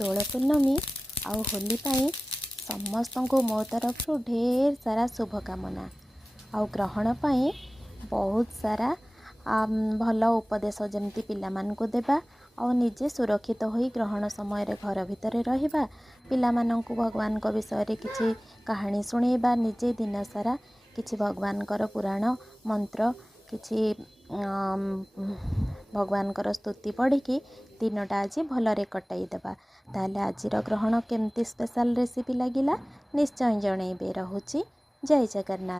ଦୋଳ ପୂର୍ଣ୍ଣମୀ ଆଉ ହୋଲି ପାଇଁ ସମସ୍ତଙ୍କୁ ମୋ ତରଫରୁ ढेर सारा शुभकामना। ଆଉ ଗ୍ରହଣ ପାଇଁ ବହୁତ ସାରା ଭଲ ଉପଦେଶ ଯେମିତି ପିଲାମାନଙ୍କୁ ଦେବା ଆଉ ନିଜେ ସୁରକ୍ଷିତ ହୋଇ ଗ୍ରହଣ ସମୟରେ ଘର ଭିତରେ ରହିବା, ପିଲାମାନଙ୍କୁ ଭଗବାନଙ୍କ ବିଷୟରେ କିଛି କାହାଣୀ ଶୁଣେଇବା, ନିଜେ ଦିନ ସାରା କିଛି ଭଗବାନଙ୍କର ପୁରାଣ ମନ୍ତ୍ର କିଛି ଭଗବାନଙ୍କର ସ୍ତୁତି ପଢ଼ିକି ଦିନଟା ଆଜି ଭଲରେ କଟାଇ ଦେବା। ତାହେଲେ ଆଜିର ଗ୍ରହଣ କେମିତି ସ୍ପେଶାଲ ରେସିପି ଲାଗିଲା ନିଶ୍ଚୟ ଜଣେଇବେ। ରହୁଛି। ଜୟ ଜଗନ୍ନାଥ।